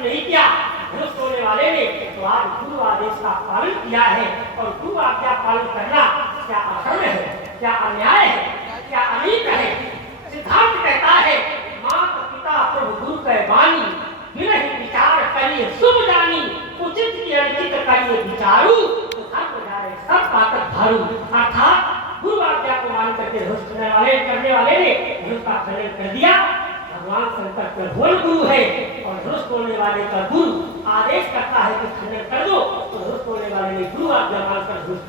पालन नहीं किया धनुष तोड़ने वाले ने, तो आज गुरु आदेश का पालन किया है। और गुरु आज्ञा पालन करना क्या अधर्म है, क्या अन्याय है, क्या अनीत है? सिद्धांत कहता है माता पिता प्रभु गुरु के वाणी, बिना ही विचार करिए शुभ जानी, उचित की अनुचित करिए विचारू, तो धर्म जाए सब पातक भारू। अर्थात गुरु आज्ञा को मान करके करने वाले ने धनुष का खंडन कर दिया। भगवान शंकर प्रभुवन गुरु है और धनुष तोड़ने वाले का गुरु आदेश करता है कि खंडन कर दो, तो धनुष तोड़ने वाले ने गुरु आज्ञा मानकर धनुष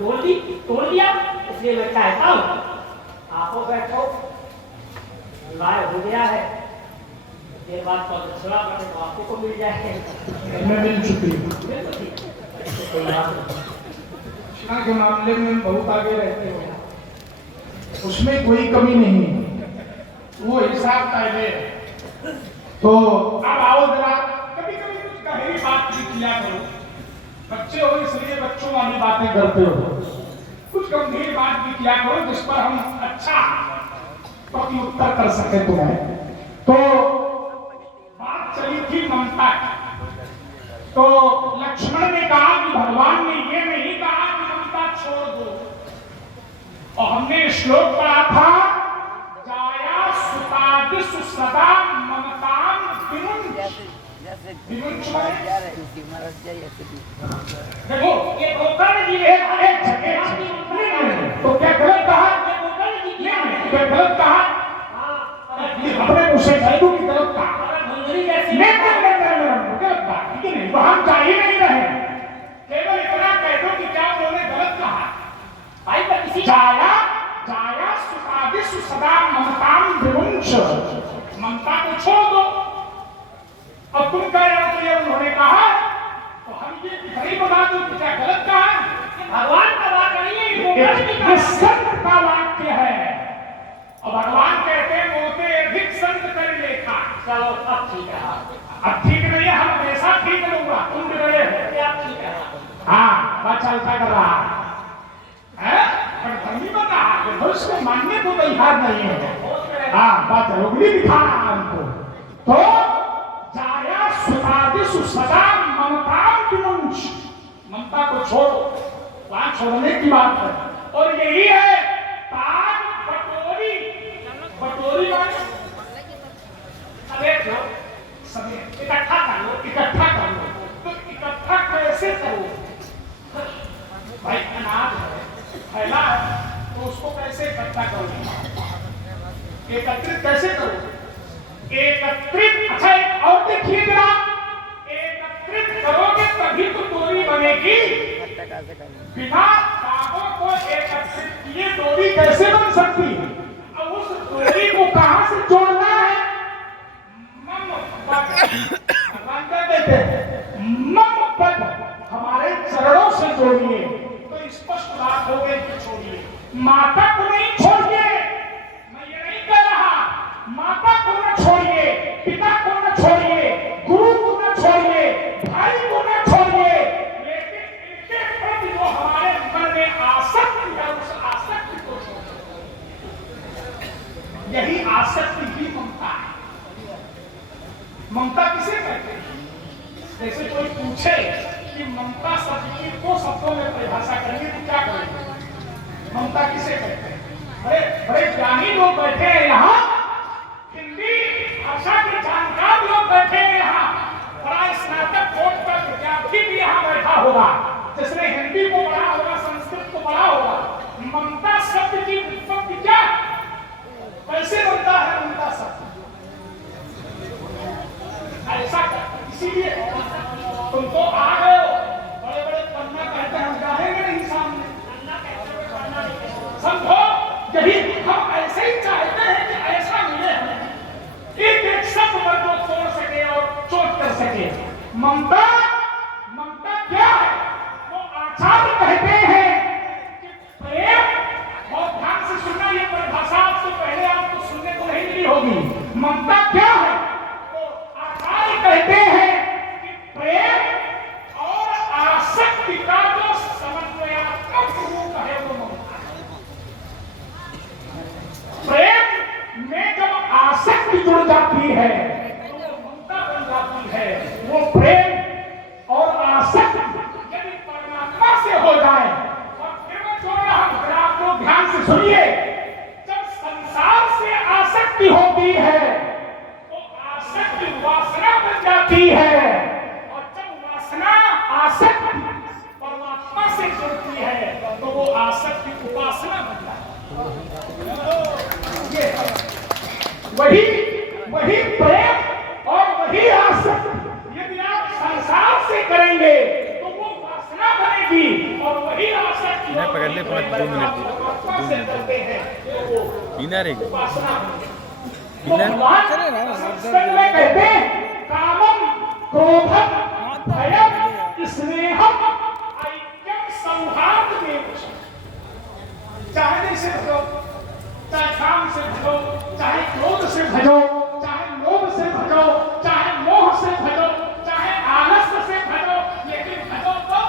तोड़ दिया। इसलिए मैं चाहता हूँ आपो बैठो, विवाह हो गया है, देर बाद दक्षिणा करने को आपको मिल जाए। मिल चुकी के मामले में बहुत आगे रहते हो, उसमें कोई कमी नहीं, वो हिसाब कायदे। तो अब आओ जरा, कभी कभी कुछ गहरी बात भी किया करो। बच्चे हो इसलिए बच्चों वाली बातें करते हो, कुछ गंभीर बात भी किया करो जिस पर हम अच्छा प्रति उत्तर कर सके तुम्हें। तो बात चली थी ममता की, तो लक्ष्मण ने कहा कि भगवान ने ये नहीं कहा कि ममता छोड़ दो, और हमने श्लोक पढ़ा था जाया सुतादिषु सदा ममतां विमुञ्च। देखो ये गोकर्ण जी है, तो क्या गलत कहा? क्या गलत कहा? अपने उसे कह दूं कि गलत कहा? गलत बात ठीक है, वहां जा ही नहीं रहे, केवल इतना कह दो कि क्या उन्होंने गलत कहा। भाई पर किसी जाया सुतादिषु सदा ममतां विमुञ्च, ममता को छोड़ दो। अब तुम कह रहे हो कि ये उन्होंने कहा, तो हम ये नहीं बता दो कि क्या गलत कहा? भगवान का वाक्य नहीं है, ये संत का वाक्य है, और भगवान कहते हैं मोते अधिक संत कर लेखा। चलो अब ठीक है, अब ठीक नहीं है, हम हमेशा ठीक लूंगा, तुम डरे हो। ठीक है, हाँ बात चलता कर रहा है, पर धर्मी बन रहा है, धनुष को मानने को तैयार नहीं है। हाँ बात रोगनी दिखा रहा हमको। तो जाया सुतादिषु सदा ममतां विमुञ्च, ममता को छोड़ो, वहां छोड़ने की बात है। और यही है ताज बटोरी, बटोरी माने समेत इकट्ठा कर लो, इकट्ठा कर लो। तो इकट्ठा कैसे करो भाई? अनाज है, फैला है, तो उसको कैसे इकट्ठा करो? एकत्रित कैसे करो? एकत्रित, अच्छा एक और देखिए जरा, एकत्रित करोगे तभी तो डोरी बनेगी। बिना धागों को एकत्रित किए डोरी कैसे बन सकती है? अब उस डोरी को कहां से जोड़ना है? भगवान क्या कहते हैं? मम पद, हमारे चरणों से जोड़िए। तो स्पष्ट बात हो गई कि छोड़िए, माता को नहीं छोड़िए, मैं ये नहीं कह रहा, माता को न छोड़िए, पिता को न छोड़िए, गुरु को न छोड़िए, भाई को न छोड़िए, लेकिन इनके प्रति जो हमारे मन में आसक्ति है उस आसक्ति को छोड़िए। यही आसक्ति ही ममता है। ममता किसे कहते हैं? जैसे कोई पूछे कि ममता शब्द की को शब्दों में परिभाषा करेंगे तो क्या करेंगे? ममता किसे कहते हैं? बड़े बड़े ज्ञानी लोग बैठे हैं यहाँ, हिंदी भाषा के जानकार लोग बैठे हैं यहाँ, बड़ा स्नातक कोट का विद्यार्थी भी यहाँ बैठा होगा, जिसने हिंदी को पढ़ा होगा, संस्कृत को पढ़ा होगा। ममता शब्द की उत्पत्ति क्या, कैसे बनता है ममता शब्द? ऐसा इसीलिए तुम तो आ गए हो, बड़े बड़े पन्ना कहते हैं, हम जाएंगे नहीं सामने, समझो। यही हम ऐसे ही चाहते हैं कि ऐसा मिले हमें, एक एक शब्द पर जो तोड़ सके और चोट कर सके। ममता, ममता क्या है? वो आचार्य कहते हैं कि प्रेम, बहुत ध्यान से सुनना, ये परिभाषा आपसे पहले आपको सुनने को नहीं मिली होगी। ममता क्या है? कहते हैं कि प्रेम और आसक्ति का जो समन्वयात्मक रूप है वो ममता है। प्रेम में जब आसक्ति जुड़ जाती है तो वो ममता बन जाती है। वो प्रेम वही वही प्रेम और वही आसक्ति यदि आप संसार से करेंगे तो वो वासना बनेगी, और वही आसक्ति मैं पकड़ ले 2 मिनट से करते हैं तो वो पीना रहेगी वासना। पीना संस्कृत में कहते हैं कामम क्रोधम भयम स्नेहम ऐक्यम सौहार्द में, चाहने से भजो, चाहे काम से भजो, चाहे क्रोध से भजो, चाहे लोभ से भजो, चाहे मोह से भजो, चाहे आलस्य से भजो, लेकिन भजो तो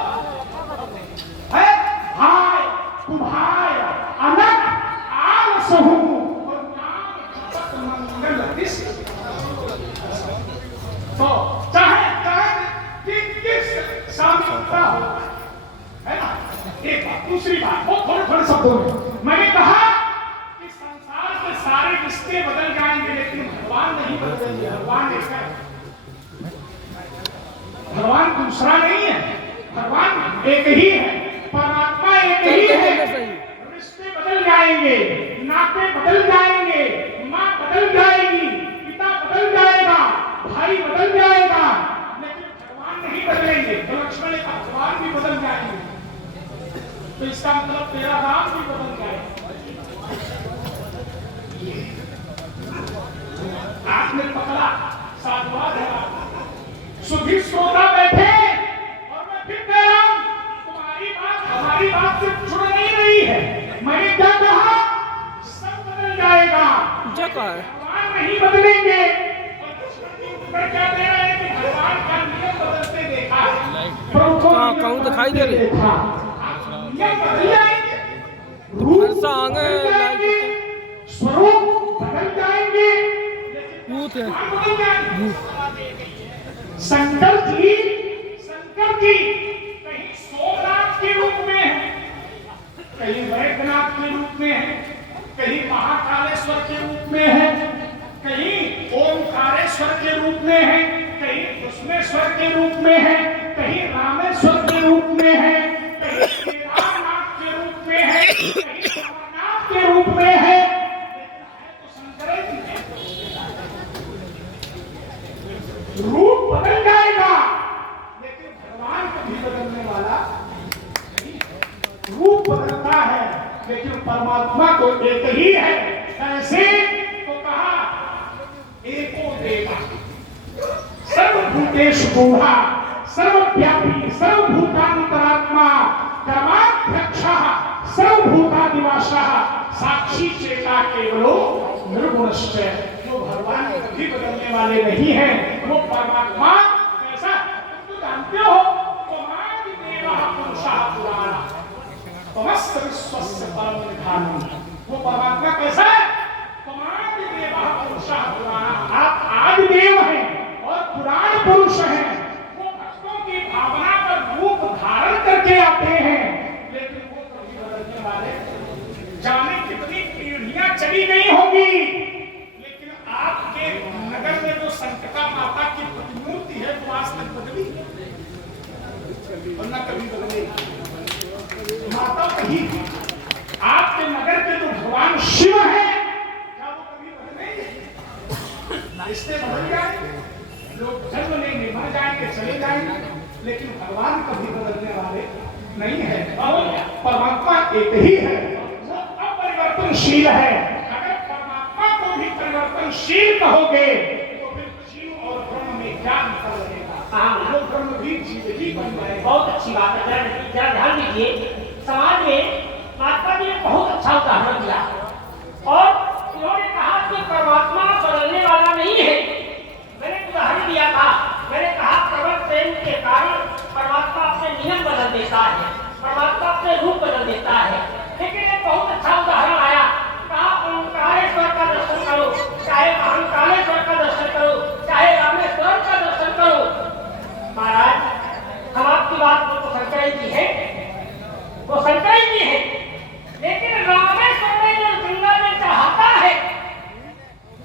है हाय तुम्हाय अनक आलस हूँ और नाम जपत मंगल दिस। तो चाहे चाहे किस सामिलता हो, है ना। एक बात, दूसरी बात, वो थोड़े थोड़े शब्दों में मैंने कहा कि संसार के सारे रिश्ते बदल जाएंगे लेकिन भगवान नहीं बदलेंगे। भगवान एक है, भगवान दूसरा नहीं है, भगवान एक ही है, परमात्मा एक ही है। रिश्ते बदल जाएंगे, नाते बदल जाएंगे, माँ बदल जाएगी, पिता बदल जाएगा, भाई बदल जाएगा, लेकिन भगवान नहीं बदलेंगे। तो लक्ष्मण ने कहा भगवान भी बदल जाएंगे, तो इसका मतलब तेरा नाम भी बदल जाएगा। आपने पकड़ा, साधुवाद है। सुधी श्रोता बैठे और मैं फिर कह रहा हूं तुम्हारी बात हमारी बात से जुड़ नहीं रही है। मैंने क्या कहा, सब बदल जाएगा, भगवान नहीं बदलेंगे। और कृष्ण क्या दे रहे हैं कि भगवान का नियम बदलते देखा, कहूँ दिखाई दे रही रूप बदल जाएंगे, स्वरूप बदल जाएंगे, शंकर जी कहीं सोमनाथ के रूप में है, कहीं वैद्यनाथ के रूप में है, कहीं महाकालेश्वर के रूप में है, कहीं ओमकारेश्वर के रूप में है, कहीं कृष्णेश्वर के रूप में है, कहीं रामेश्वर के रूप में है, कहीं केदारनाथ के रूप में है, कहीं सोमनाथ के रूप में है, लेकिन है तो शंकर जी है। रूप बदल जाएगा लेकिन भगवान कभी बदलने वाला नहीं। रूप बदलता है लेकिन परमात्मा तो एक ही है। कैसे तो कहा एको देवा सर्वभूतेषु गूढ़ा सर्वव्यापी सर्वभूतांतरात्मा कर्माध्यक्षः सर्वभूतादिवासः साक्षी चेता केवलो निर्गुणश्च। वो भगवान कभी बदलने वाले नहीं हैं, वो परमात्मा कैसा तुम जानते हो। त्वमादि देवः पुरुषः पुराणः त्वमस्य विश्वस्य परम निधानम्। वो परमात्मा कैसा है, त्वमादि देवः पुरुषः पुराणः, आप आदि देव हैं और पुराण पुरुष हैं। वो भक्तों की भावना पर रूप धारण करके आते हैं, लेकिन वो कभी बदलने वाले जाने कितनी पीढ़ियां चली गई होंगी, आपके नगर में जो संकटा माता की प्रतिमूर्ति है वो आज तक बदली और न कभी बदलेगी। माता कही आपके नगर के जो भगवान शिव है क्या वो कभी बदलेंगे? रिश्ते बदल जाएंगे, लोग जन्म लेंगे, मर जाएंगे, चले जाएंगे, लेकिन भगवान कभी बदलने वाले नहीं है। और परमात्मा एक ही है, वो अपरिवर्तनशील है। परिवर्तनशील कहोगे तो फिर जीव और ब्रह्म में क्या अंतर रहेगा? हाँ, वो ब्रह्म भी जीव ही बन जाएगा। बहुत अच्छी बात है। जरा ध्यान दीजिए, समाज में महात्मा जी ने बहुत अच्छा उदाहरण दिया और उन्होंने कहा कि परमात्मा बदलने वाला नहीं है। मैंने उदाहरण दिया था, मैंने कहा प्रबल प्रेम के कारण परमात्मा अपने नियम बदल देता है, परमात्मा अपने रूप बदल देता है। लेकिन एक बहुत अच्छा उदाहरण आया, कहा ओंकारेश्वर का दर्शन करो, चाहे महाकालेश्वर का दर्शन करो, चाहे रामेश्वर का दर्शन करो। महाराज हम आपकी बात को तो शंकर जी है, वो शंकर जी है, लेकिन रामेश्वर में जो गंगा में चढ़ाता है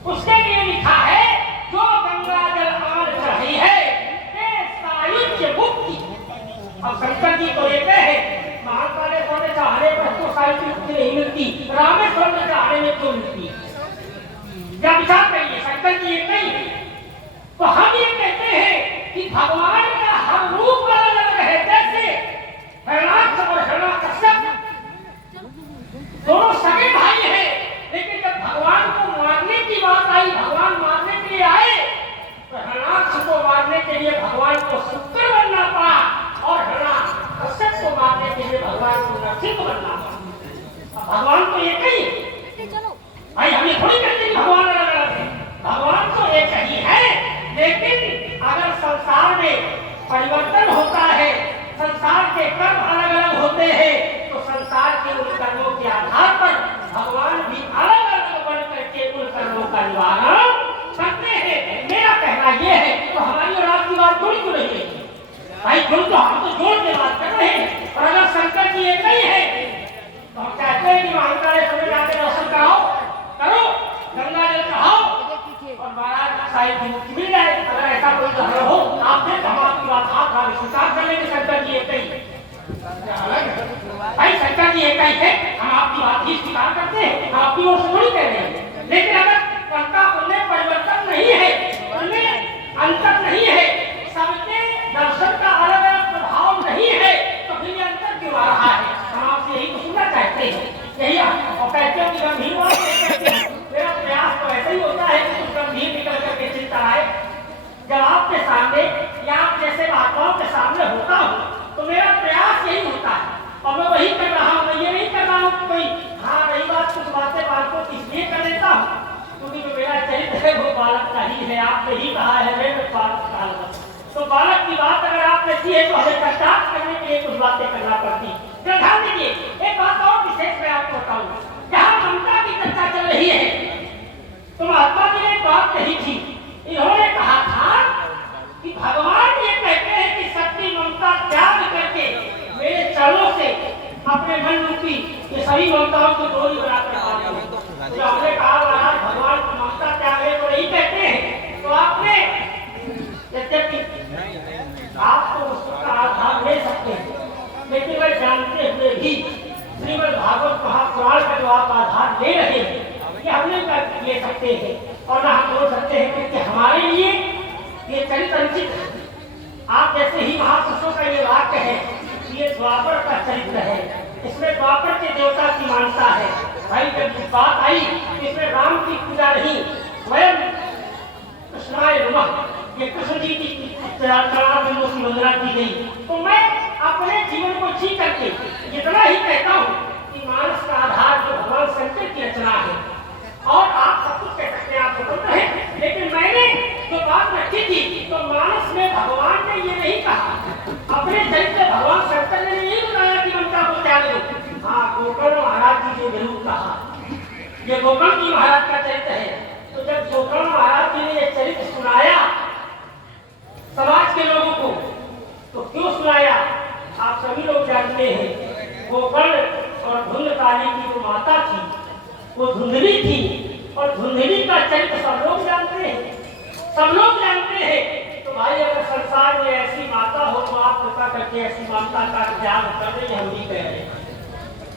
उसके लिए लिखा है जो गंगा जल आर चढ़ी है ते सायुज्य मुक्ति। अब शंकर जी तो एक है, महाकालेश्वर भगवान का हर रूप अलग अलग है। जैसे हिरण्याक्ष और हिरण्यकश्यप दोनों सगे भाई हैं, लेकिन जब भगवान को मारने की बात आई, भगवान मारने के लिए आए, तो हिरण्याक्ष को मारने के लिए भगवान को शुक्र बनना पड़ा और हिरण्यकश्यप को मारने के लिए भगवान को नरसिंह बनना पड़ा। भगवान तो एक ही है भाई, हम ये थोड़ी कहते हैं भगवान अलग अलग है। भगवान तो एक ही है, लेकिन अगर संसार में परिवर्तन होता है, संसार के कर्म अलग अलग होते हैं, तो संसार के उन कर्मों के आधार पर भगवान भी अलग अलग बन करके उन कर्मों का निवारण करते हैं। मेरा कहना यह है, तो हमारी और आपकी बात थोड़ी क्यों नहीं है भाई, जुड़ तो हम तो जोड़ के बात कर रहे हैं। और अगर शंकर जी एक ही है तो हम कहते हैं कि महाकालेश्वर में जाकर दर्शन करो, गंगा जल चढ़ाओ और महाराज साहिब की मुक्ति मिल जाए। अगर ऐसा कोई कहना हो आपने हम आपकी बात आप स्वीकार कर लेंगे, शंकर जी एक ही भाई, शंकर जी एक ही है, हम आपकी बात ही स्वीकार करते हैं, हम आपकी ओर से थोड़ी कह रहे हैं। लेकिन अगर कर्ता उनमें परिवर्तन नहीं है, उनमें अंतर नहीं है, सबके दर्शन का अलग अलग प्रभाव नहीं है, तो फिर ये अंतर क्यों आ रहा है? हम आपसे यही तो सुनना चाहते हैं, यही और कहते हो कि गंभीर बात कहते हैं। मेरा प्रयास तो ऐसा ही होता है कि कुछ गंभीर निकल करके चिंता आए। जब आपके सामने या आप जैसे महात्माओं के सामने होता हूँ तो मेरा प्रयास यही होता है, और मैं वही कर रहा हूँ। मैं ये नहीं कर रहा हूँ कि कोई हाँ रही बात कुछ बातें बातों की इसलिए कर लेता हूँ क्योंकि जो मेरा चरित्र है वो बालक का ही है। आपने ही कहा है मैं बालक का हूँ, तो बालक की बात अगर आपने की है तो हमें कर्तार्थ करने के लिए कुछ बातें करना पड़ती। ध्यान दीजिए, एक बात और विशेष मैं आपको बताऊँ, जहाँ ममता की चर्चा चल रही है तो महात्मा जी ने एक बात कही थी। इन्होंने कहा था कि भगवान ये कहते हैं कि सबकी ममता त्याग करके मेरे चरणों से अपने मन रूपी ये सभी ममताओं को डोरी बनाकर बांधो। तो हमने कहा महाराज भगवान की ममता त्याग तो नहीं कहते हैं, तो आपने यद्यपि आप तो उसका आधार ले सकते हैं, लेकिन वह जानते हुए भी श्रीमद् भागवत महापुराण का जो आप आधार ले रहे हैं कि हम नहीं ले सकते हैं और ना हम बोल सकते हैं क्योंकि हमारे लिए ये चरित्र अनुचित है। आप जैसे ही महापुरुषों का ये वाक्य है, ये द्वापर का चरित्र है, इसमें द्वापर के देवता की मान्यता है। भाई जब बात आई इसमें राम की पूजा नहीं, स्वयं कृष्णाय नमः ये कृष्ण जी की चरणारविंदों की वंदना की गई। तो मैं अपने जीवन को जी करके इतना ही कहता हूँ कि मानस का आधार जो भगवान शंकर की रचना है, और आप सब कुछ कह सकते हैं, आप स्वतंत्र हैं, लेकिन मैंने जो बात रखी थी तो मानस में भगवान ने ये नहीं कहा, अपने चरित्र भगवान शंकर ने यही बताया कि ममता को त्याग दो। हाँ, गोकर्ण महाराज जी ने जरूर कहा, ये गोकर्ण जी महाराज का चरित्र है। तो जब गोकर्ण महाराज जी ने ये चरित्र सुनाया समाज के लोगों को, तो क्यों सुनाया आप सभी लोग जानते हैं। गोकर्ण और धुंधकाली की जो माता थी वो धुंधली थी, और धुंधली का चरित्र सब लोग जानते हैं, सब लोग जानते हैं। तो भाई अगर संसार में ऐसी माता हो तो आप कृपा करके ऐसी माता का त्याग कर दें, हम भी कह रहे हैं,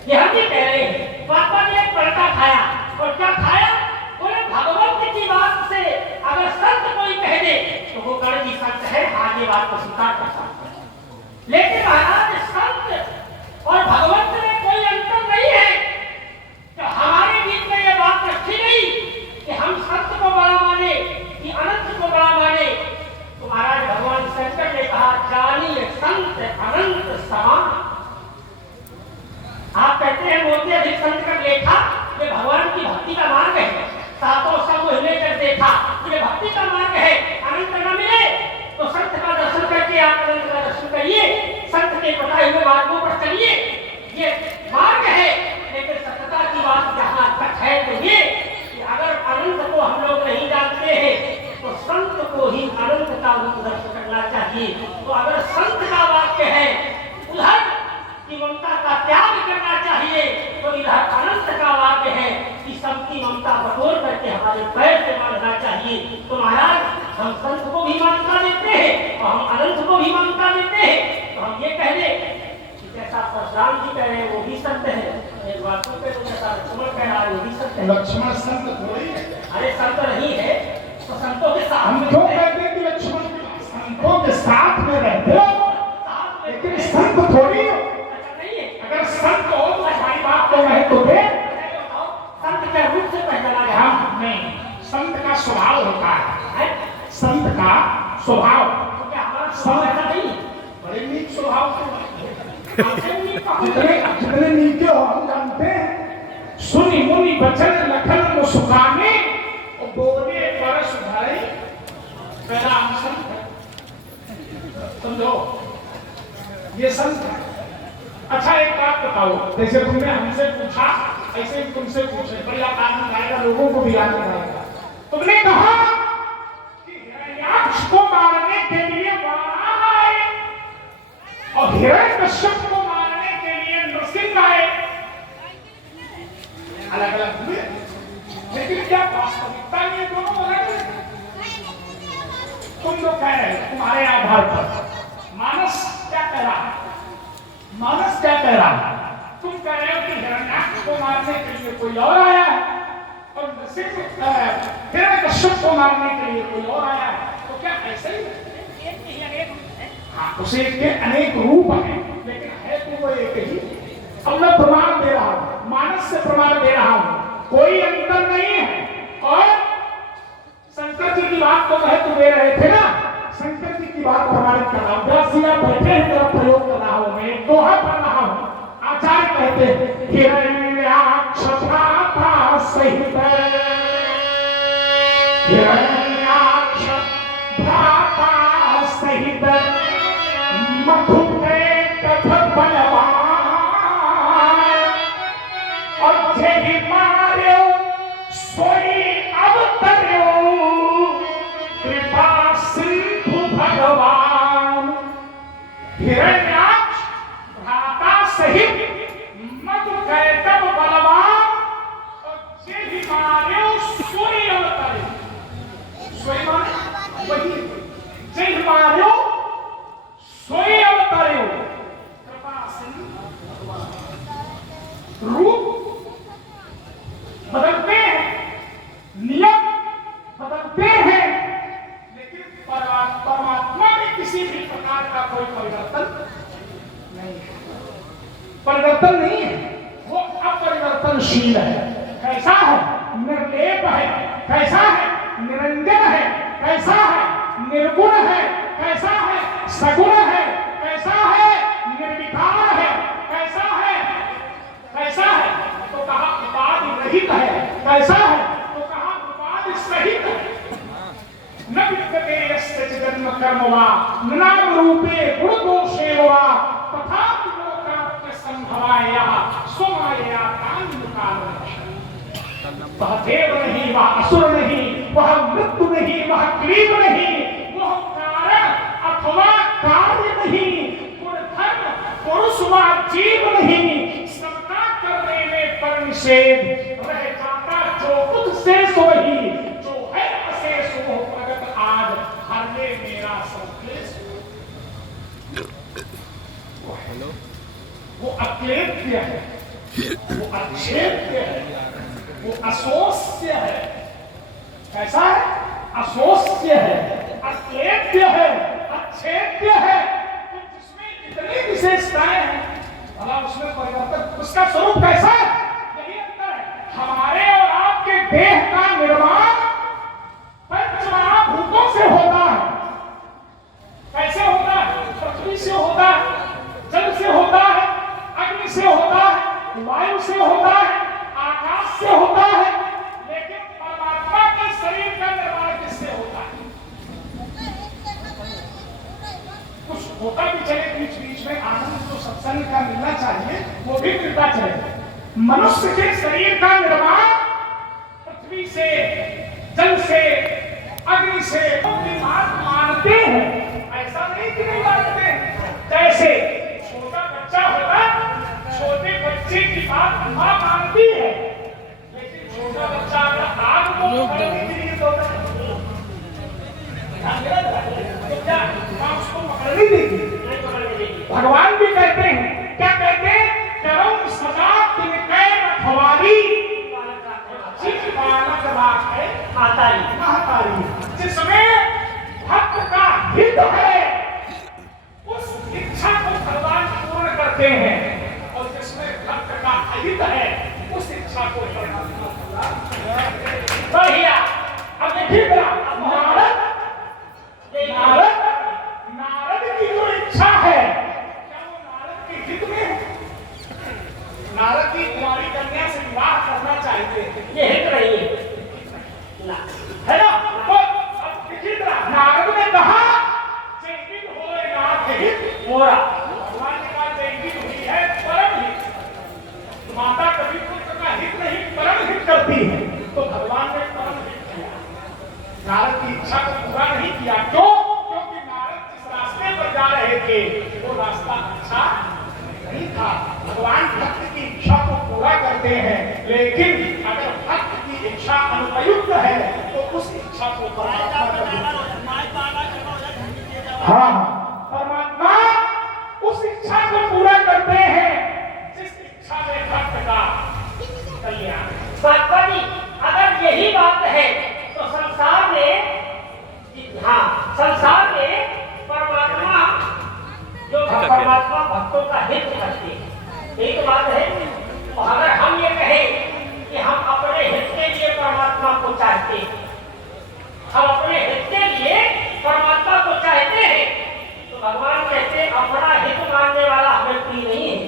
ये हम भी कह रहे हैं। माता ने एक पलटा खाया, और क्या खाया? बोले भगवंत की बात से अगर संत कोई कह दे तो वो गोकर्ण जी संत है, आगे बात को स्वीकार कर सकते हैं। लेकिन महाराज संत और भगवंत में कोई अंतर नहीं है। तो हमारे बीच में ये बात रखी गई कि हम संत को बड़ा माने कि अनंत को बड़ा माने, तो महाराज भगवान शंकर ने कहा जानिए संत अनंत समान। आप कहते हैं मोती अधिक संत कर लेखा, ये भगवान की भक्ति का मार्ग है। सातों सब लेकर देखा, ये भक्ति का मार्ग है। अनंत न मिले तो संत का दर्शन करके आप अनंत का दर्शन करिए, संत के बताए हुए मार्गों पर चलिए, ये मार्ग है। लेकिन सत्यता की बात जहाँ तक है तो ये कि अगर अनंत को हम लोग नहीं जानते हैं तो संत को ही अनंत का रूप दर्शन करना चाहिए। तो अगर संत का वाक्य है उधर की ममता का त्याग करना चाहिए, तो इधर अनंत का वाक्य है कि सबकी ममता बटोर करके हमारे पैर से मानना चाहिए। तो महाराज हम संत को भी मान्यता देते हैं और हम अनंत को भी मान्यता देते हैं। तो हम ये कह दें जैसा परशुराम जी कह रहे हैं वो भी संत है, एक वास्तु पे तो जैसा लक्ष्मण कह रहा है वो भी संत है। लक्ष्मण संत थोड़ी है। अरे संत नहीं है तो संतों के साथ हम क्यों कहते हैं कि लक्ष्मण संतों के साथ स्वभाव तो क्या हमारा स्वभाव ऐसा नहीं है? बड़े नीक स्वभाव के हमसे नहीं कहा। जितने नीचे हो हम जानते हैं। सुनी मुनि बचन लखन मुस्काने और बोले पर सुधारे पहला संत है। समझो ये संत है। अच्छा एक बात बताओ, जैसे तुमने हमसे पूछा ऐसे ही तुमसे पूछे, बड़ी आनंद आएगा, लोगों को भी आनंद आएगा। तुमने कहा कि हिरण्याक्ष को मारने के लिए वाराह आए और हिरण्यकश्यप को मारने के लिए नृसिंह आए। अलग अलग हुए, लेकिन क्या वास्तविकता में दोनों अलग है? तुम लोग कह रहे हो तुम्हारे आधार पर। मानस क्या कह रहा है? मानस क्या कह रहा है? तुम कह रहे हो कि हिरण्याक्ष को मारने के लिए कोई और आया है और हिरण्यकश्यप को मारने के लिए कोई और आया है। तो क्या ऐसे ही? हाँ, उसे के अनेक रूप हैं, लेकिन है तो वो एक ही। अब मैं प्रमाण दे रहा हूं, मानस से प्रमाण दे रहा हूं, कोई अंतर नहीं है। और शंकर जी की बात तो महत्व दे रहे थे ना, शंकर जी की बात प्रमाणित कर रहा हूं। व्यास जी बैठे हैं, तेरा प्रयोग कर रहा हूं, मैं दोहा पढ़ रहा हूं। आचार्य कहते हैं हिरण्याक्ष भ्राता सहित, हिरण्याक्ष भ्राता सहित मधु के कथ बलवान और जेहि मार्यो सोई अवतर्यो कृपा सिंधु भगवान। हिरण्याक्ष भ्राता सहित मधु कैटभ बलवान और जेहि मार्यो सोई अवतर्यो। सोई माने वही, जेहि मार्यो सोई अवतर्यो कृपा सिंधु। रूप बदलते हैं, नियम बदलते हैं, लेकिन परमात्मा में किसी भी प्रकार का कोई परिवर्तन नहीं है। परिवर्तन नहीं है, वो अपरिवर्तनशील है। कैसा है? निर्लेप है। कैसा है? निरंजन है। कैसा है? निर्गुण है। कैसा है? सगुण है। कैसा है? निर्विकार है। कैसा है? कैसा है? तो कहा उपाधि रहित है। कैसा है? तो कहा उपाधि सहित है। न विद्यते यस्य जन्म कर्म वा नाम रूपे गुण दोषे वा तथा लोकाप्य संभवाया स्वमाया कान्मुकालक्ष्य। वह देव नहीं, वह असुर नहीं, वह मृत्यु नहीं, वह क्लीब नहीं, वह कारण अथवा कार्य नहीं, गुण धर्म पुरुष व जीव नहीं, सबका करने में परनिषेध रह जाता जो खुद से सो ही, जो है अशेष वो प्रगट आज हर ले मेरा संदेश। वो अक्लेद्य है, वो अक्षेप्य है, वो अशोष्य है। कैसा है? अशोष्य है, अक्लेद्य है, अक्षेप्य है। तो जिसमें इतनी विशेषताएं हैं, भला उसमें परिवर्तन, उसका स्वरूप कैसा है? यही अंतर है। हमारे और आपके देह का निर्माण पंचमहाभूतों से होता है। कैसे होता है? पृथ्वी से होता है, जल से होता है, अग्नि से होता है, वायु से होता है, आकाश से होता है। लेकिन परमात्मा के शरीर का निर्माण किससे होता है? कुछ होता भी चले बीच बीच में, आनंद जो सत्संग का मिलना चाहिए वो भी मिलता चले। मनुष्य के शरीर का निर्माण पृथ्वी से, जल से, अग्नि से मानते हैं। ऐसा नहीं कि नहीं मानते हैं। जैसे छोटा बच्चा होगा, छोटे बच्चे की बात मां मानती है, लेकिन छोटा बच्चा अगर आग को पकड़ने के लिए तो क्या मां उसको पकड़ने देगी? भगवान भी कहते हैं, क्या कहते हैं? करम सदा तिनके रखवाली, जिस बालक राखे महतारी। जिसमें भक्त का हित है उस इच्छा को भगवान पूर्ण करते हैं, और जिसमें भक्त का अहित है उस इच्छा को परमात्मा पूरा। भैया अब देखिए नारद हाँ, परमात्मा उस इच्छा को पूरा करते हैं जिस इच्छा में भक्त का कल्याण। बाबा जी, अगर यही बात है तो संसार में, हाँ, संसार में परमात्मा जो परमात्मा भक्तों का हित करते हैं, एक बात है। तो अगर हम ये कहें कि हम अपने हित के लिए परमात्मा को चाहते हैं, हम अपने हित के लिए परमात्मा को चाहते हैं, तो भगवान कहते हैं अपना हित मानने वाला हमें प्रिय नहीं है।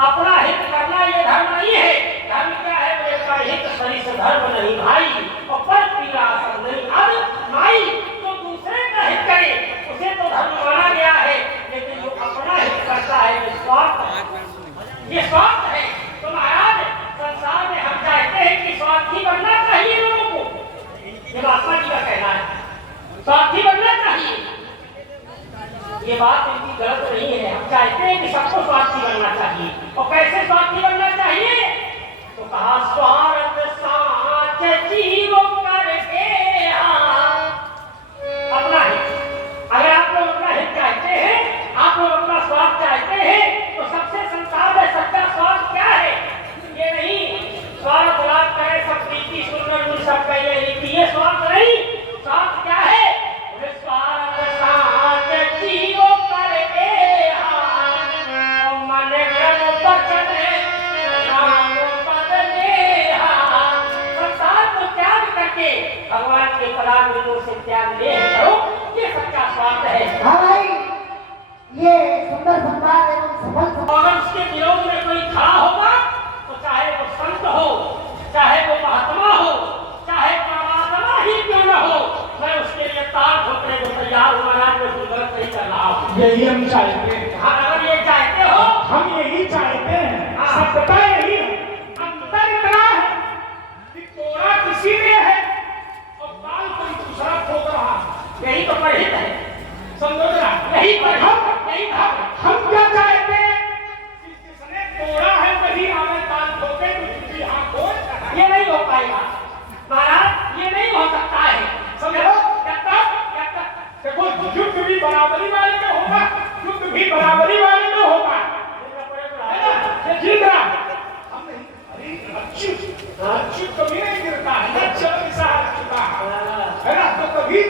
अपना हित करना ये धर्म नहीं है। धर्म क्या है? मेरे का हित सरिस धर्म नहीं भाई, और पर पीला असर नहीं अब माई। तो दूसरे का हित करे उसे तो धर्म माना गया है, लेकिन जो अपना हित करता है ये स्वार्थ है, ये स्वार्थ है। तो महाराज, संसार में हम चाहते हैं कि स्वार्थी बनना चाहिए लोगों को, ये महात्मा जी का कहना है, स्वार्थी बनना चाहिए। ये बात इनकी गलत नहीं है। हम चाहते हैं कि सबको स्वार्थी बनना चाहिए। और कैसे स्वार्थी बनना चाहिए? तो कहा स्वार्थ साच जीव करके अपना हित। अगर आप लोग अपना हित चाहते हैं, आप लोग अपना स्वार्थ चाहते हैं, तो सबसे संसार में सच्चा स्वार्थ क्या है? ये नहीं स्वार्थ लाभ करे सब प्रीति सुंदर गुण सब कहे रीति, ये स्वार्थ नहीं। स्वार्थ क्या है? स्वार्थ साच जीव करके मन क्रम बचन नाम पद नेहा। संसार को त्याग करके भगवान के पदार्थ से त्याग ले करो, ये सच्चा स्वार्थ है। हाँ भाई, ये सुंदर संवाद एवं सफल अगर उसके विरोध में कोई खड़ा होगा तो चाहे वो संत हो, चाहे वो महात्मा हो, चाहे परमात्मा ही क्यों न हो, मैं उसके लिए ताल ठोकने को तैयार हूँ। महाराज मैं गलत नहीं कर रहा हूँ। यही हम चाहते हैं। हाँ, अगर ये चाहते हो, हम यही चाहते हैं। सत्यता यही है। अंतर इतना है कि तोड़ा किसी ने है और ताल कोई दूसरा ठोक रहा है। यही तो परहित है, समझो जरा। यही परहित, यही भाव। हम क्या चाहते हैं कि जिसने तोड़ा है वही हमें ताल ठोके, दूसरी हाथ खोल। ये नहीं हो पाएगा महाराज, ये नहीं हो सकता है। समझो, जब तक देखो, युद्ध भी बराबरी वाले में होगा, युद्ध भी बराबरी वाले में होगा, है ना? जीत रहा हम नहीं। अरे अच्युत कभी नहीं गिरता है, चल हार चुका है ना? तो कभी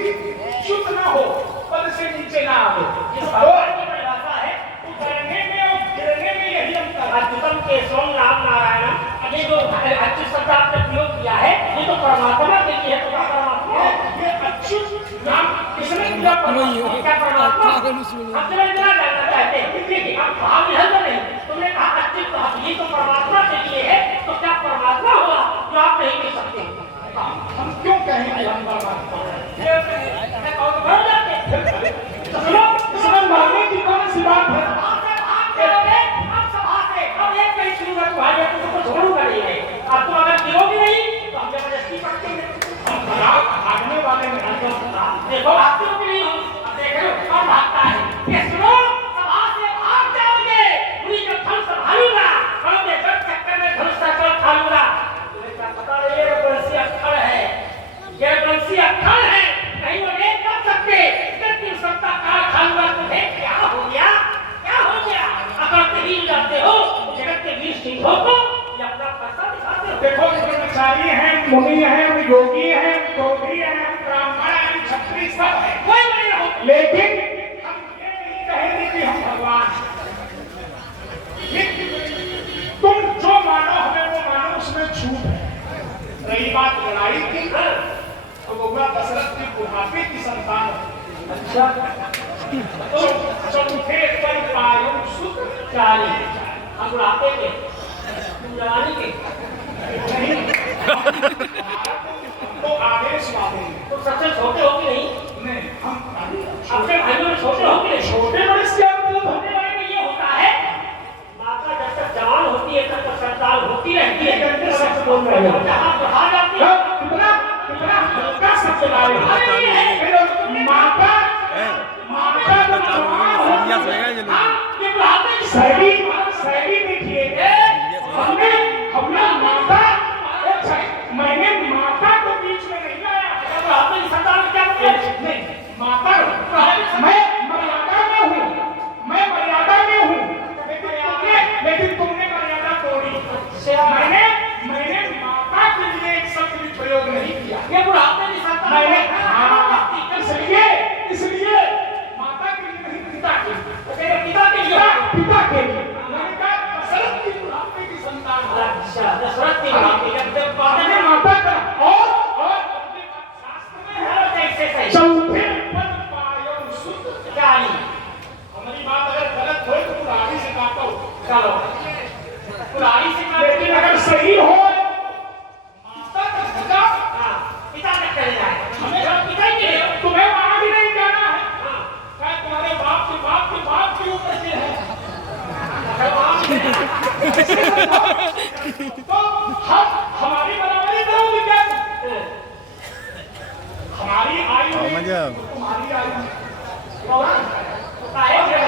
च्युत ना हो, पद से नीचे ना आवे। इस भगवान की परिभाषा है, उतरने में और गिरने में यही अंतर है। अच्युतम के सोम नाम नारायण। ये जो अच्युत शब्द आपने प्रयोग किया है, ये तो परमात्मा के लिए है। तो क्या परमात्मा है? ये अच्युत नाम किसने दिया? परमात्मा। क्या परमात्मा? हम तुम्हें इतना जानना चाहते हैं, देखिए हम भाव यह तो नहीं, तुमने कहा अच्युत, ये तो परमात्मा के लिए है, तो क्या परमात्मा हुआ जो आप नहीं कह सकते? हम क्यों कहेंगे हम परमात्मा? मैं कहूँ तो भर जाते। तो सुनो, इसमें मानने की कौन सी बात है? शुरू करेंगे। अब तुम अगर गिरोगे नहीं तो हम जबरदस्ती पढ़ते हैं। हम खराब भागने वाले में देखो भागते हो कि नहीं हो? अब देख लो कौन भागता है। ये सुनो, सभा से भाग जाओगे, पूरी जब धन संभालूंगा, कहोगे जब चक्कर में धनुष का कल खालूंगा। तुम्हें क्या पता है? ये बंसी अक्खड़ है, ये बंसी अक्खड़ है, नहीं वो नहीं कर सकते। लेकिन सबका काल खालूंगा। तुम्हें क्या हो गया? क्या हो गया? अगर कहीं जाते हो जगत के वीर सिंहों को ये अपना पैसा दिखाते हो। देखो, ब्रह्मचारी हैं, मुनि हैं, योगी हैं, योगी हैं, ब्राह्मण हैं, क्षत्रिय सब हैं। कोई बड़े हो, लेकिन हम ये नहीं कहेंगे कि हम भगवान हैं। तुम जो मानो हमें वो मानो, उसमें छूट है। रही बात लड़ाई की, तो बउआ दशरथ की बुढ़ापे की संतान है। अच्छा, तो चौथे पर पायो सुख चाली हम बुढ़ापे के, तुम जवानी के, नहीं तो आदेश वाले तुम सबसे छोटे हो कि नहीं? नहीं, हम अपने भाइयों में छोटे हो कि नहीं? छोटे बड़े से क्या मतलब है? छोटे बड़े में ये होता है, माता जब तक जवान होती है तब तक सरदार होती रहती है। गंदे शब्द बोल रहे हो। जहाँ बढ़ा जाती है, कितना कितना हल्का शब्द ला रहे हो। माता माता जब जवान होती है, ये बुढ़ापे की सैडी देखिए, हमने माता, मैंने माता को बीच में नहीं लाया। बुढ़ापे की सरदार क्या बोले? नहीं, माता मैं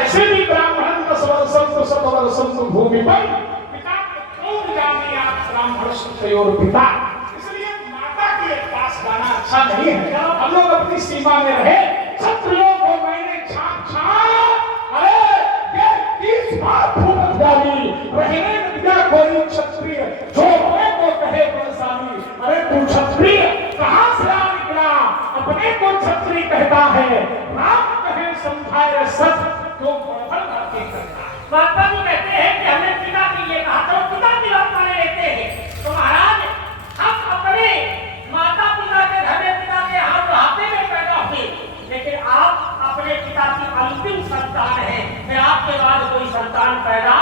ऐसे भी ब्राह्मण सवर्षम सतवर्षम भूमि पर पिता पुत्रों जानिया ब्राह्मण सुतयोर पिता। इसलिए माता के पास जाना अच्छा नहीं है। हम लोग अपनी सीमा में रहे। क्षत्रियों को मैंने छाप अरे ये 30 बार फूट डाली रहने न दिया कोई क्षत्रिय जो होए को कहे बलशाली। अरे तू क्षत्रिय कहां से आ निकला? अपने को क्षत्रिय कहता है, राम कहे समझाए सच तो बड़बड़ बातें करता है। माता जी कहते हैं कि हमने पिता के लिए कहा तो पिता की बात माने लेते हैं। तो महाराज हम अपने माता पिता के घर में पिता के यहाँ बुढ़ापे में पैदा हुए, लेकिन आप अपने पिता की अंतिम संतान है। फिर आपके बाद कोई संतान पैदा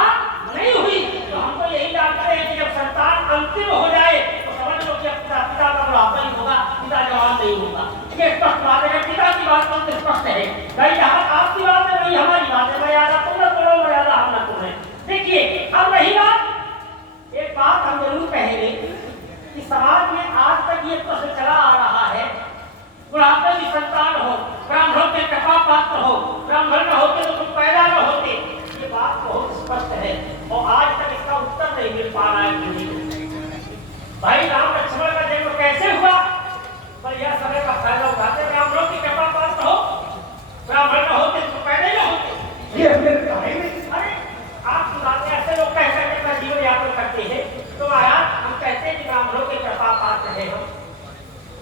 नहीं हुई। तो हम तो यही जानते हैं कि जब संतान अंतिम हो जाए तो समझ लो कि पिता का बुढ़ापा ही होगा, पिता जवान नहीं होगा। ये स्पष्ट बात है। पिता की बात तो स्पष्ट है। भाई यहाँ आपकी बात है, वही हमारी बात है। मर्यादा तुम न तोड़ो, मर्यादा हम न तोड़े। देखिए अब रही बात, एक बात हम जरूर कहेंगे कि समाज में आज तक ये प्रश्न चला आ रहा है, बुढ़ापे की संतान हो, ब्राह्मणों के कृपा पात्र हो, ब्राह्मण न होते तो तुम पैदा न होते। ये बात बहुत स्पष्ट है और आज तक इसका उत्तर नहीं मिल पा रहा है किसी को। भाई राम लक्ष्मण का जन्म कैसे हुआ? पर यह समय का फायदा उठाते ब्राह्मणों की कृपा पात्र हो, ब्राह्मण न होते तो पैदा न होते। ये हमने कहा ही नहीं। अरे आप सुनाते ऐसे लोग कैसे अपना जीवन यापन करते हैं। तो महाराज हम कहते हैं कि ब्राह्मणों के कृपा पात्र हैं हम।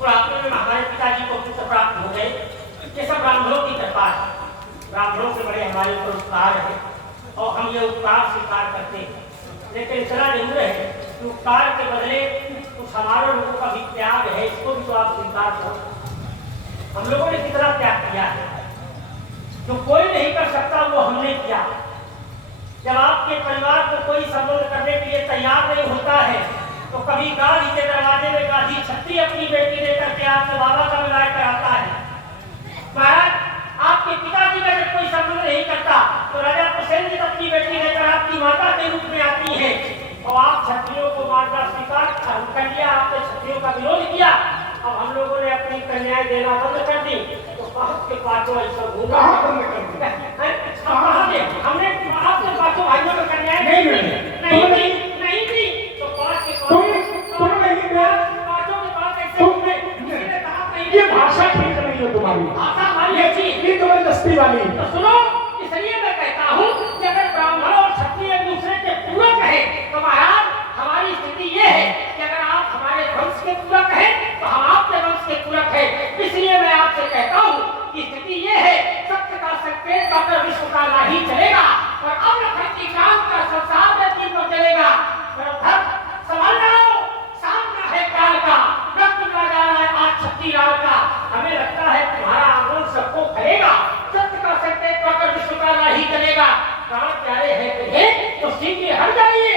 बुढ़ापे में हमारे पिताजी को पुत्र प्राप्त हो गए, ये सब ब्राह्मणों की कृपा है। ब्राह्मणों के बड़े हमारे ऊपर उपकार है और हम ये उपकार स्वीकार करते हैं। लेकिन इतना जरूर है कि उपकार के बदले कुछ हमारे लोगों का भी त्याग है, इसको भी तो आप स्वीकार करो। हम लोगों ने कितना त्याग किया है, जो कोई नहीं कर सकता वो हमने किया। जब आपके परिवार को कोई संबंध करने के लिए तैयार नहीं होता है तो कभी गाड़ी के दरवाजे में गाधी छत्री अपनी बेटी लेकर के आपके बाबा का विवाह कराता है। महाराज आपके पिताजी का जब कोई संबंध नहीं करता तो राजा प्रसेनजीत अपनी बेटी लेकर आपकी माता के रूप में आती है और आप क्षत्रियों को मारना स्वीकार कर लिया। आपने क्षत्रियों का विरोध किया। अब हम लोगों ने अपनी कन्याएं देना बंद कर दी तो बहुत के पांचों ऐसा घूमा बंद कर दिया? हमने आपके पांचों भाइयों का कन्याएं नहीं दी। नहीं दी तो पांच के तुम नहीं दे। पांचों के पास कैसे होंगे? किसी ने कहा नहीं। ये भाषा ठीक नहीं है तुम्हारी। भाषा हमारी अच्छी ये जबरदस्ती वाली। तो सुनो, इसलिए मैं कहता हूँ कि अगर ब्राह्मण और क्षत्रिय एक दूसरे के पूरक है तो महाराज हमारी स्थिति ये है कि अगर आप हमारे वंश के पूरक हैं तो हम आपके वंश के पूरक हैं। इसलिए मैं आपसे कहता हूँ कि स्थिति ये है, सत्य का संकेत पाकर विश्व का नाही चलेगा और अब लखनऊ काम का संसार में दिन को चलेगा। समझ जाओ, सामना है काल का, रक्त ना जा रहा है आज छत्ती लाल का। हमें लगता है तुम्हारा आंदोलन सबको करेगा, सत्य का संकेत पाकर विश्व का नाही चलेगा। प्राण प्यारे हैं तुझे तो सीधे हट जाइए,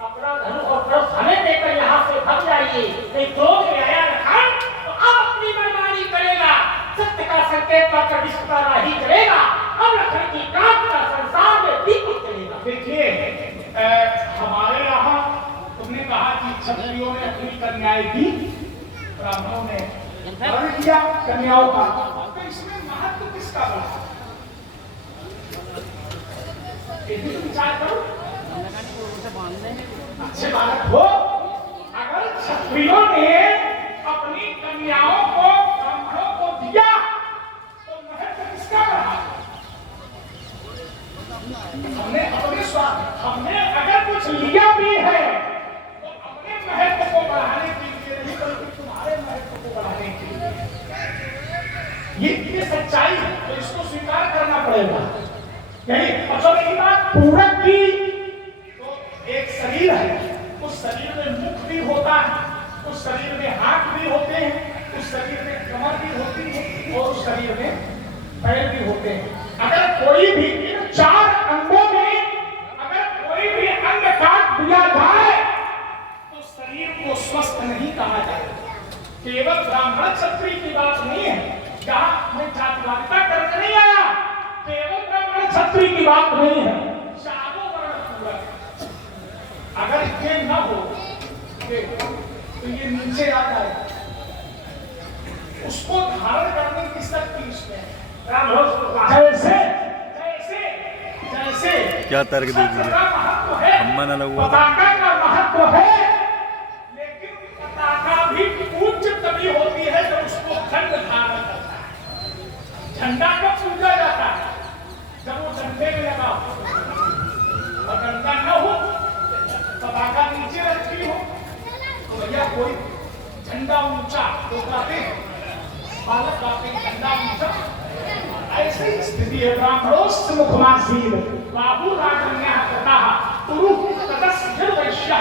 अपना धनुष और परस हमें देकर यहाँ से भाग जाइए। नहीं क्रोध में आया लखन तो अब अपनी मनमानी करेगा, सत्य का संकेत पाकर विश्व का नाही चलेगा। अब लखन की कांत का संसार में दीपक चलेगा। देखिए हमारे यहाँ तुमने कहा कि क्षत्रियों ने अपनी कन्याएं दी, ब्राह्मणों ने वर्ण किया कन्याओं का, तो इसमें महत्व किसका बना? विचार करो। अच्छे बालक हो, अगर क्षत्रियों ने अपनी कन्याओं को ब्राह्मणों को दिया तो महत्व किसका बना? हमने अगर कुछ लिया भी है तो अपने महत्व को बढ़ाने के लिए नहीं बल्कि तुम्हारे महत्व को बढ़ाने के लिए। ये सच्चाई है तो इसको स्वीकार करना पड़ेगा। यही अच्छा मेरी बात पूरक की तो एक शरीर है, उस शरीर में मुख भी होता है, उस शरीर में हाथ भी होते हैं, उस शरीर में कमर भी होती है और उस शरीर में पैर भी होते हैं। अगर कोई भी इन चार अंगों में अगर कोई भी अंग काट दिया जाए तो शरीर को स्वस्थ नहीं कहा जाएगा। केवल ब्राह्मण क्षत्रिय की बात नहीं है, जहां मैं जातिवादिता करके नहीं आया, केवल ब्राह्मण क्षत्रिय की बात नहीं है, चारों वर्ण पूरक। अगर ये न हो तो ये नीचे आ जाए, उसको धारण करने की शक्ति उसमें है। ब्राह्मणों को कहा जैसे जैसे जैसे क्या तर्क दे छत्र दीजिए? का महत्व है, अम्मा ना लगवा दो। पताका का महत्व है, लेकिन पताका भी पूज्य तभी होती है जब उसको खंड धारण करता है। झंडा कब पूजा जाता है? जब वो झंडे में लगा हो और डंडा न हो, पताका नीचे रखी हो, तो भैया कोई झंडा ऊंचा तो गाते हैं, बालक गाते हैं झंडा ऊंचा। ऐसी स्थिति है। ब्राह्मणोस्त मुखमासीन बाबू राजन्या कथा तुरु तदस्य वैश्य,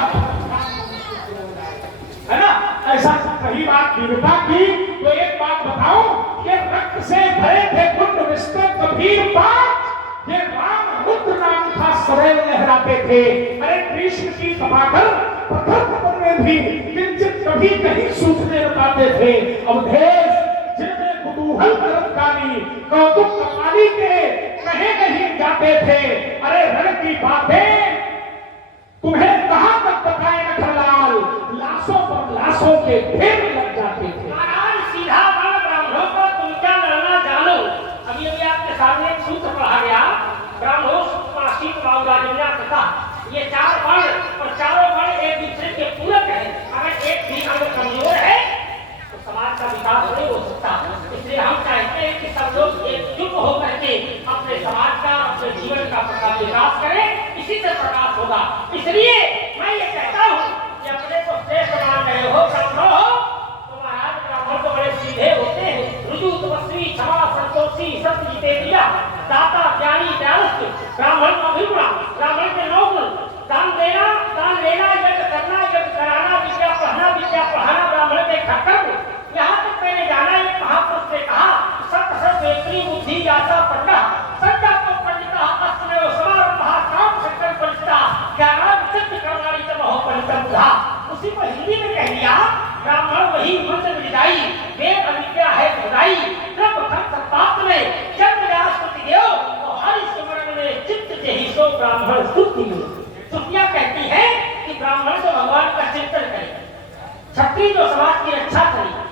है ना? ऐसा कही बात विविधता की। तो एक बात बताओ, ये रक्त से भरे थे कुंड विस्तृत गंभीर बात, ये राम रुद्र नाम था सदैव लहराते थे। अरे कृष्ण की तपाकर पत्थर पत्थर में भी किंचित कभी कहीं सूखने न पाते थे। अवधेश जिनमें कुतूहल करमकारी कौतुक कमाली के कहे नहीं जाते थे। अरे रण की बातें तुम्हें कहां तक बताए नखरलाल, लाशों पर लाशों के ढेर लग जाते थे। महाराज सीधा बात ब्राह्मणों को तुम क्या लड़ना जानो। अभी अभी आपके सामने एक सूत्र पढ़ा गया, ब्राह्मणों सुखमासीन बाबू राजन्या कथा। ये चार वर्ण और चारों वर्ण एक दूसरे के पूरक है। अगर एक भी अंग कमजोर है तो समाज का विकास नहीं हो सकता। इसलिए हम चाहते हैं कि सब लोग एकजुट होकर के अपने समाज का, अपने जीवन का प्रकाश विकास करें, इसी से प्रकाश होगा। इसलिए मैं ये कहता हूँ कि अपने को श्रेष्ठ मान रहे हो, ब्राह्मण हो, तो महाराज ब्राह्मण तो बड़े सीधे होते हैं, रुजु तपस्वी क्षमा संतोषी सत्य जितेंद्रिय दाता ज्ञानी दयालु। ब्राह्मण का भी गुण, ब्राह्मण के 9 गुण, दान देना, दान लेना, यज्ञ करना, यज्ञ कराना, विद्या पढ़ना, विद्या पढ़ाना ब्राह्मण के कर्तव्य। यहाँ तक मैंने जाना एक महापुरुष ने कहा, सत्य सत्य बुद्धि याचा पंडा सत्या तो पंडिता अस्मेव समारंभः काम शक्कर पंडिता ज्ञानाद सत्य कर्माणि च महो पंडितम बुधा। उसी को हिंदी में कह दिया, ब्राह्मण वही मंत्र विदाई, वेद अविद्या है खुदाई, ब्रह्म खंड सत्तात्म में जन्म व्यास स्तुति देव और हरि स्मरण में चित्त जेहि सो ब्राह्मण स्तुति। स्तुतियां कहती है कि ब्राह्मण तो भगवान का चिंतन करे, क्षत्रिय जो समाज की रक्षा करे,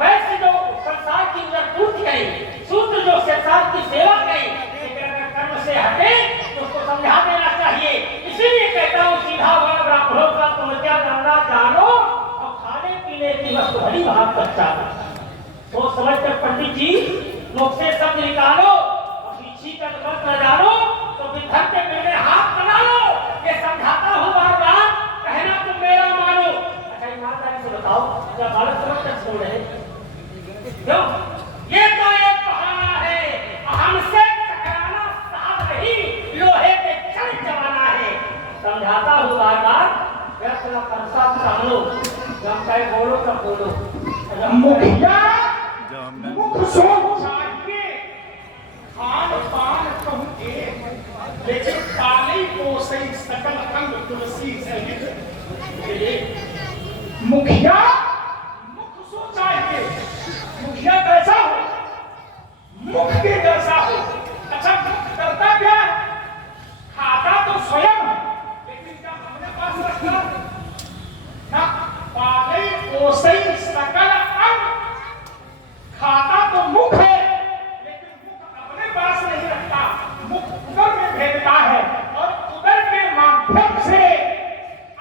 वैश्य जो संसार की पूर्ति करे, शूद्र जो संसार की सेवा करे, लेकिन अगर कर्म से हटे तो उसको समझा देना चाहिए। इसीलिए कहता हूँ सीधा बड़ा ब्राह्मणों का तुम क्या जानना जानो और खाने पीने की वस्तु बड़ी भाग कच्चा। सोच समझ कर पंडित जी मुख से शब्द निकालो और पीछी का मत न जानो तो विधर के मेरे हाथ बना लो। ये समझाता हूँ बार बार, कहना तुम मेरा मानो। अच्छा ईमानदारी से बताओ, क्या बालक समझ कर छोड़ रहे? क्यों? ये तो एक बहाना है, हमसे टकराना साथ नहीं, लोहे के छड़ जमाना है। समझाता हूँ बार बार, व्यर्थ न करसा सामनो, जब चाहे बोलो तब बोलो। मुखिया जो हमने मुख सोच चाहिए, खान पान कहूँ लेकिन काली पोसई सकल अंग तुलसी सहित। मुखिया मुख सोच चाहिए, मुखिया कैसा हो, मुख के जैसा हो। अच्छा मुख करता क्या है? खाता तो स्वयं है, लेकिन क्या हमने पास रखा ना? पाले पोसई सकल अंग, खाता तो मुख है, लेकिन मुख अपने पास नहीं रखता। मुख उदर में भेजता है और उदर के माध्यम से,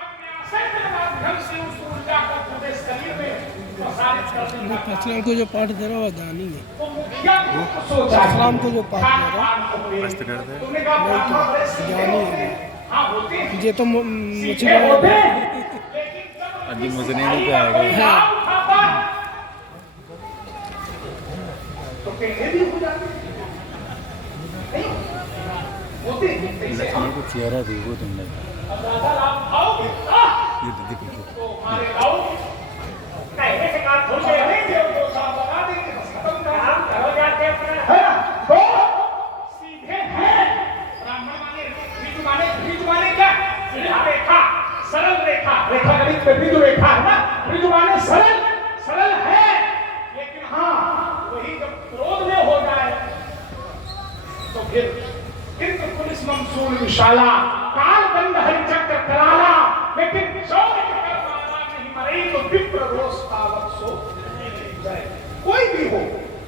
अन्यासय के माध्यम से उस ऊर्जा को पूरे शरीर में प्रसारित कर देता है। परशुराम को जो पाठ दे रहा है दानी है। तो मुखिया मुख सोचा है। परशुराम को जो पाठ दे रहा है मस्त कर दे। तुमने कहा ब्राह्मण बड़े सीधे होते हैं। हाँ होते हैं, ये तो सीधे मछली होते हैं, लेकिन जब अजी मुझे नहीं कोई पे आएगा। नाम उठाता है, तो कहने भी हो जाते हैं। नहीं होते हैं, ऐसे हम को चेहरा देखो तुमने, ज्यादा लाभ खाओगे ये देखो तो हमारे लाओगे। कहने से काम थोड़ी हम है। कहेंगे और दो साल लगा देंगे, बस खत्म कर हम करो जाते अपना। है ना? तो सीधे हैं ब्राह्मण माने, ऋजु माने क्या? सीधा रेखा, सरल रेखा, रेखा गणित में ऋजु रेखा है ना? ऋजु माने सरल, सरल है, लेकिन हाँ वही जब क्रोध में हो जाए तो फिर इंद्र पुलिस मंसूर विशाला काल दंड हरि चक्र कराला, लेकिन चौर कर मारा नहीं मरे तो विप्र रोष पावक सो। कोई भी हो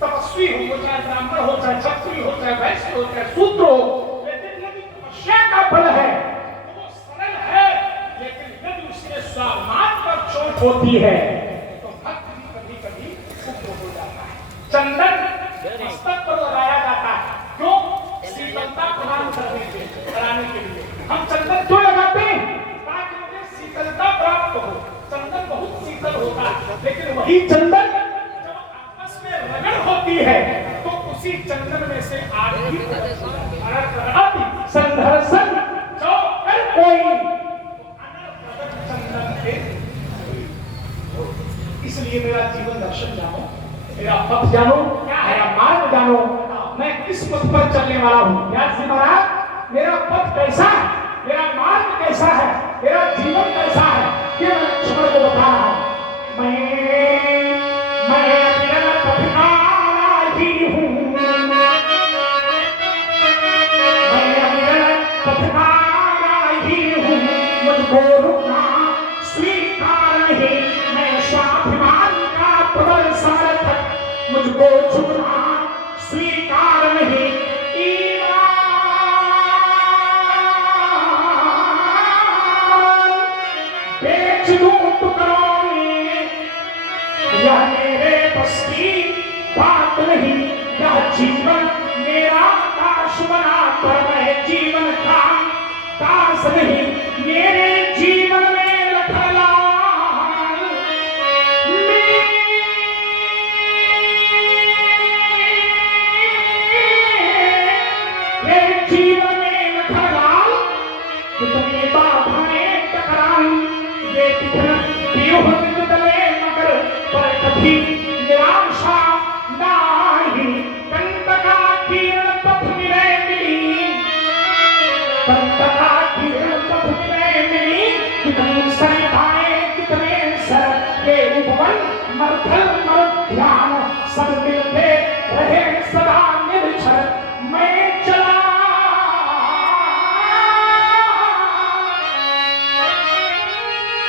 तपस्वी तपस्वी हो, चाहे ब्राह्मण हो, चाहे क्षत्रिय हो, चाहे वैश्य हो, चाहे शूद्र हो, लेकिन यदि तपस्या का फल है तो वो सरल है। लेकिन यदि उसके स्वाभिमान पर चोट होती है तो भक्त भी कभी कभी उग्र हो जाता है। चंदन मस्तक पर लगाया जाता है, क्यों? शीतलता प्रदान कराने के लिए हम चंदन क्यों लगाते हैं? ताकि मुझे शीतलता प्राप्त हो। चंदन बहुत शीतल होता है, लेकिन वही चंदन जब आपस में रगड़ होती है तो उसी चंदन में से आग भी लगाती। संघर्षण जो कर कोई चंदन के। इसलिए मेरा जीवन दर्शन जानो, मेरा पथ जानो, मेरा मार्ग जानो, मैं किस पथ पर चलने वाला हूँ। व्यास जी महाराज, मेरा पथ कैसा है, मेरा मार्ग कैसा है, मेरा जीवन कैसा है, ये मैं लक्ष्मण को बता रहा हूँ। मैं अविरल पथगामी हूँ, मैं अविरल पथगामी हूँ, मुझको रुकना स्वीकार नहीं, मैं स्वाभिमान का प्रबल सारथक, मुझको झुकना स्वीकार नहीं। बेच दूं टुकड़ों में, यह मेरे बस की बात नहीं। यह जीवन मेरा दास बना पर मैं जीवन का दास नहीं। मेरे जीवन में लखला जीवन में लखलाल कितनी बाधाएं टकराई, ये व्यूह निकले मगर पर कभी निराशा नहीं। कंटका किरण पथ मिले मिली, कंटका किरण पथ मिले मिली, कितनी सरिताएं कितने सर ये उपवन मरथल मर ध्यान सब मिलते रहे सदा निर्झर। मैं चला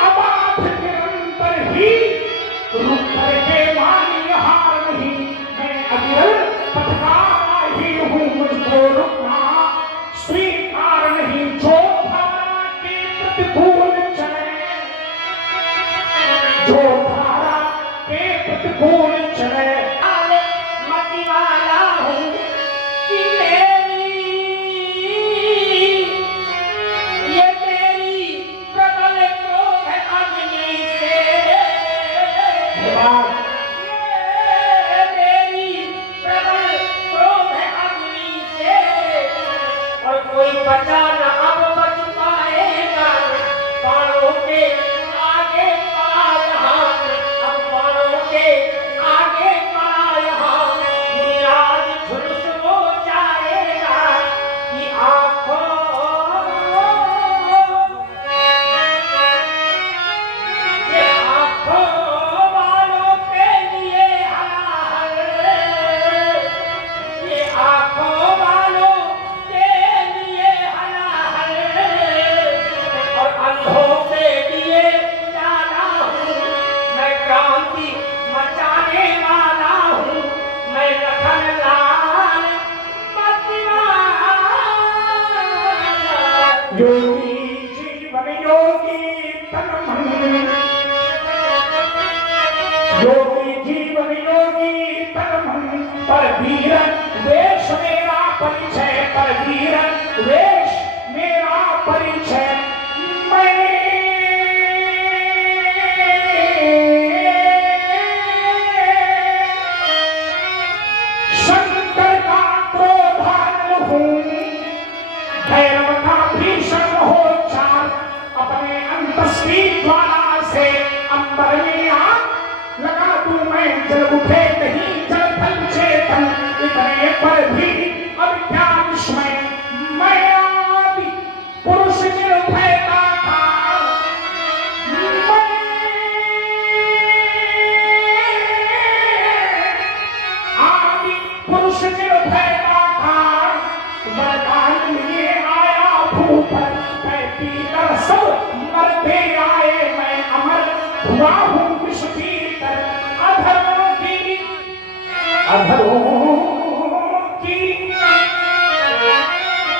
अबाध निरंतर ही, रुक करके मानी हार नहीं। मैं अविरल पथगामी हूँ, मुझको रुकना स्वीकार नहीं। जो धारा के प्रतिकूल चले, जो धारा के प्रतिकूल चले, मती वाला हूँ कि मेरी ये मेरी प्रबल क्रोध अग्नि से, ये मेरी प्रबल क्रोध अग्नि से, और कोई बचा न अब बच पाएगा। बाणों के आगे पाल हाथ, अब बाणों के आगे पाल हाथ, बुनियाद झुलस हो जाएगा कि आँखों ये आँखों वालों के लिए हलाल, ये आँखों वालों के लिए हलाल, और अंधों के लिए उजाला हूँ। मैं क्रांति मचाने वाला हूँ, मैं लखन लाल मतिवाला। योगी जीवन योगी तन मन, योगी जीवन योगी तन मन, पर वीर वेश मेरा परिचय, पर वीर वेश मेरा परिचय। मैं शंकर का क्रोधानल हूँ, भैरव का भीषण हो चाल, अपने अंतस्वी ज्वाला से अंबर में आग लगा दूं मैं। जल उठे कहीं जल थल चेतन, इतने पर भी अब क्या विस्मय। मैं आदि पुरुष निर्भयता था, मैं आदि पुरुष निर्भयता था। वरदान लिए आया भूपर, मैं पीकर सब मरते आए। मैं अमर हुआ हूँ विष पीकर, अधरों की अधरों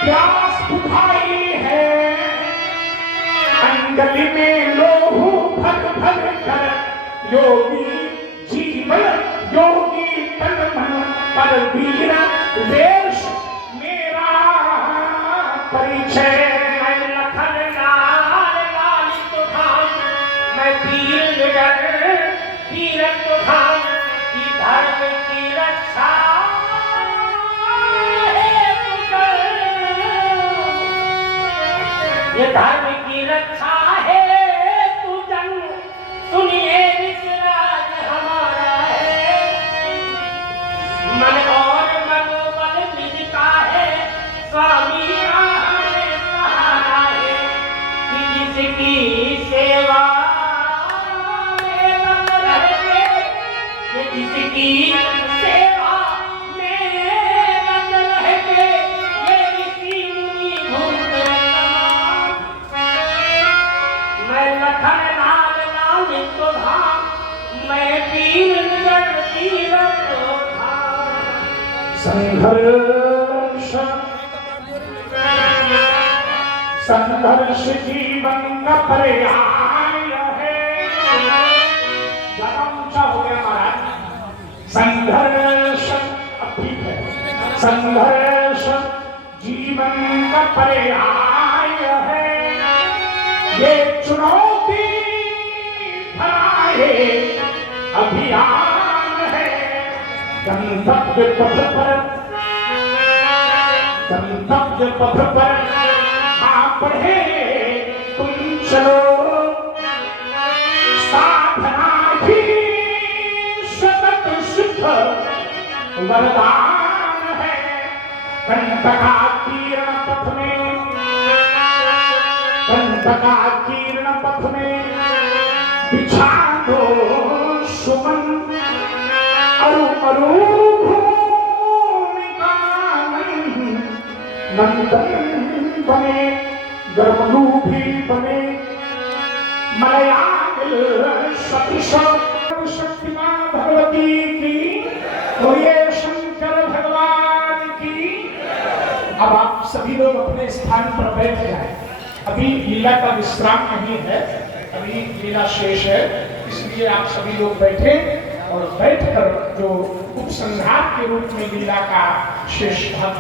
प्यास बुझाई है, अंजलि में लोहू भर भर कर, योगी जीवन योगी तन मन पर वीर वेश मेरा परिचय। मैं लखन लाल लालित धाम, मैं पीर निगर तीरथ धाम की धर्म की रक्षा हेतु कर। ये धर्म की रक्षा है तू जन सुनिए विश्राज हमारा है। मन और मनोबल निज का है, स्वामी हमें सहारा है। कि जिसकी सेवा में रत रहते, ये जिसकी सेवा में रत रहते, ये ऋषि मुनि भूत तमाम। मैं लखन लाल लालित धाम, मैं पीर निगर तीरथ धाम। संघर्ष संघर्ष जीवन का पर्याय है। जन्म हो गया महाराज। संघर्ष अब ठीक है। संघर्ष जीवन का पर्याय है, ये चुनौती भरा है अभियान है। गंतव्य पथ पर, गंतव्य पथ पर आप बढ़े तुम चलो, साधना ही सतत सिद्ध वरदान है। कंटका कीर्ण पथ में, कंटका कीर्ण पथ में बिछा दो सुमन, अरु अरु भूमिका नंदन बने, गर्मलूभी बने, मलयाल सतीश शक्तिमान भगवती की, बोलिए शंकर भगवान की। अब आप सभी लोग अपने स्थान पर बैठ जाएं। अभी लीला का विश्राम नहीं है, अभी लीला शेष है, इसलिए आप सभी लोग बैठे और बैठकर जो उपसंहार के रूप में लीला का शेष भाग